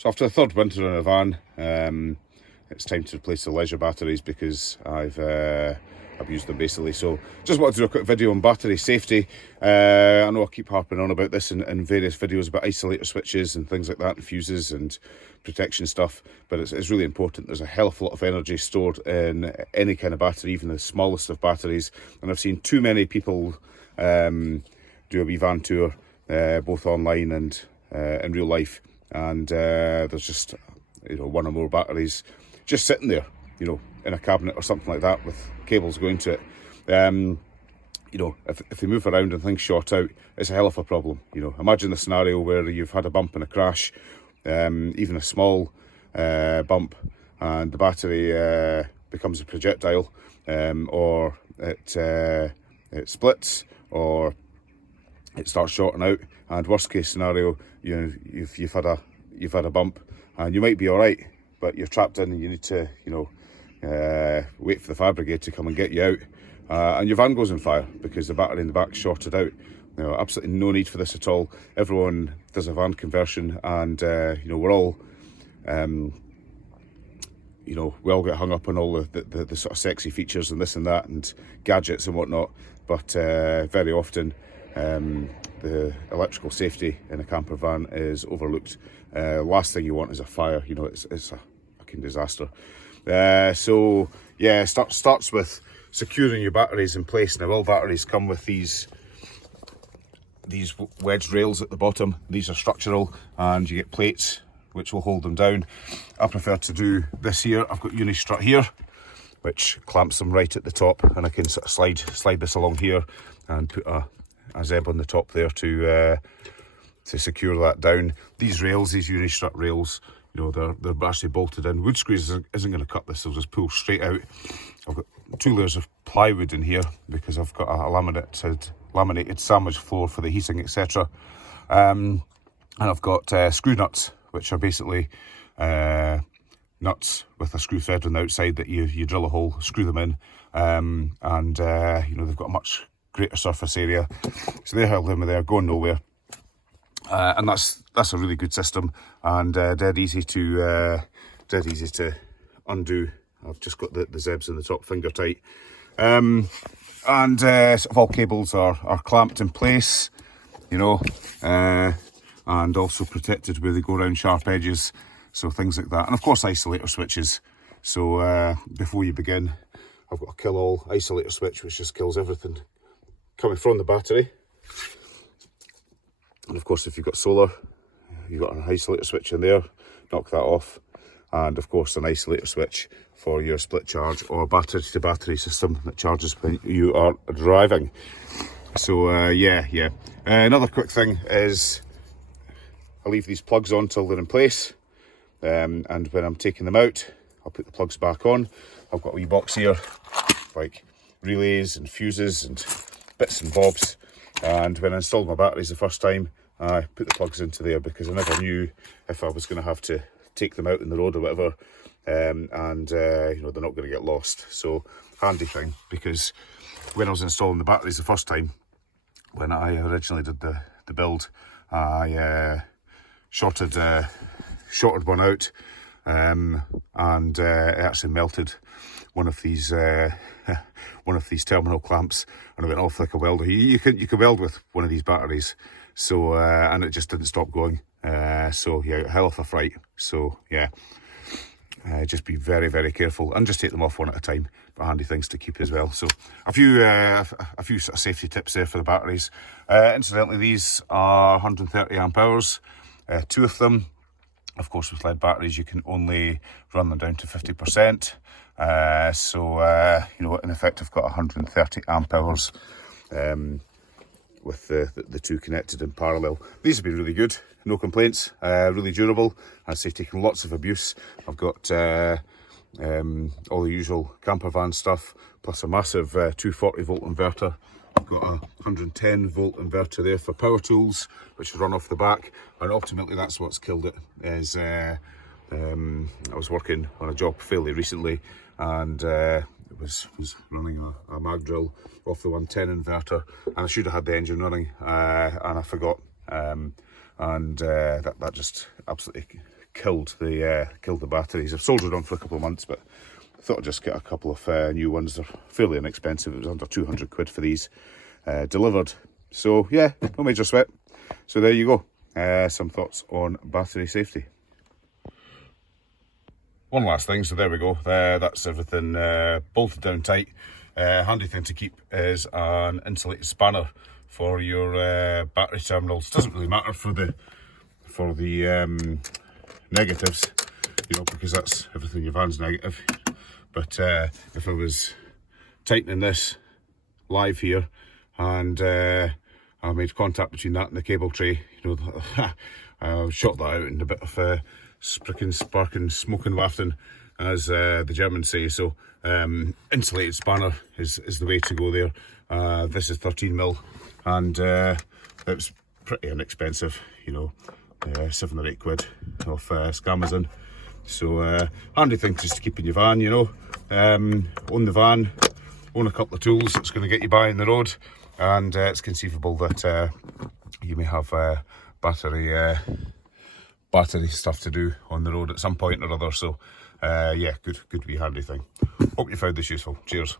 So after the third winter in a van, it's time to replace the leisure batteries because I've used them basically. So just wanted to do a quick video on battery safety. I know I keep harping on about this in various videos about isolator switches and things like that, and fuses and protection stuff, but it's really important. There's a hell of a lot of energy stored in any kind of battery, even the smallest of batteries, and I've seen too many people do a wee van tour, both online and in real life, and there's just one or more batteries just sitting there, in a cabinet or something like that with cables going to it. If they move around and things short out, it's a hell of a problem. Imagine the scenario where you've had a bump and a crash, even a small bump, and the battery becomes a projectile, or it splits, or it starts shorting out, and worst case scenario, you've had a bump, and you might be all right, but you're trapped in and you need to wait for the fire brigade to come and get you out, and your van goes on fire because the battery in the back shorted out. Absolutely no need for this at all. Everyone does a van conversion, and we're all we all get hung up on all the sort of sexy features and this and that and gadgets and whatnot, but very often the electrical safety in a camper van is overlooked. Last thing you want is a fire. It's a fucking disaster. So yeah, starts with securing your batteries in place. Now, all batteries come with these wedged rails at the bottom. These are structural, and you get plates which will hold them down. I prefer to do this here. I've got uni-strut here, which clamps them right at the top, and I can sort of slide this along here and put a zeb on the top there to secure that down. These rails, these uni-strut rails, they're actually bolted in. Wood squeeze isn't going to cut this, they'll just pull straight out. I've got 2 layers of plywood in here because I've got a laminated sandwich floor for the heating, etc. And I've got screw nuts, which are basically nuts with a screw thread on the outside that you drill a hole, screw them in, and they've got a much greater surface area, so they're held in there, going nowhere. And that's a really good system, and dead easy to undo. I've just got the zebs in the top, finger tight, and sort of all cables are clamped in place, and also protected where they go around sharp edges, so things like that. And of course, isolator switches. So before you begin, I've got a kill all isolator switch, which just kills everything coming from the battery. And of course, if you've got solar, you've got an isolator switch in there, knock that off. And of course, an isolator switch for your split charge or battery to battery system that charges when you are driving. So yeah. Another quick thing is I leave these plugs on till they're in place, and when I'm taking them out, I'll put the plugs back on. I've got a wee box here, like relays and fuses and bits and bobs, and when I installed my batteries the first time, I put the plugs into there because I never knew if I was going to have to take them out in the road or whatever, and they're not going to get lost. So handy thing, because when I was installing the batteries the first time, when I originally did the build, I shorted one out, and it actually melted one of these terminal clamps, and it went off like a welder. You can weld with one of these batteries, so and it just didn't stop going. So yeah, hell of a fright. So yeah, just be very, very careful, and just take them off one at a time. But handy things to keep as well. So a few sort of safety tips there for the batteries. Incidentally, these are 130 amp hours, 2 of them. Of course, with lead batteries, you can only run them down to 50%. In effect, I've got 130 amp hours with the 2 connected in parallel. These have been really good, no complaints, really durable. I'd say taking lots of abuse. I've got all the usual campervan stuff, plus a massive 240 volt inverter. I've got a 110 volt inverter there for power tools, which run off the back, and ultimately that's what's killed it. Is I was working on a job fairly recently, and it was running a mag drill off the 110 inverter, and I should have had the engine running, and I forgot, and that just absolutely killed the batteries. I've soldiered on for a couple of months, but I thought I'd just get a couple of new ones. They're fairly inexpensive. It was under 200 quid for these delivered. So yeah, no major sweat. So there you go. Some thoughts on battery safety. One last thing, so there we go. That's everything bolted down tight. Handy thing to keep is an insulated spanner for your battery terminals. Doesn't really matter for the negatives, you know, because that's everything your van's negative. But if I was tightening this live here and I made contact between that and the cable tray, you know, I shot that out in a bit of spricking, sparking, smoking wafting, as the Germans say. So insulated spanner is the way to go there. This is 13mm, and it's pretty inexpensive, you know, 7 or 8 quid off Amazon. So handy thing just to keep in your van, you know. Own the van, own a couple of tools that's going to get you by on the road, and it's conceivable that you may have battery stuff to do on the road at some point or other. So yeah, good wee handy thing. Hope you found this useful. Cheers.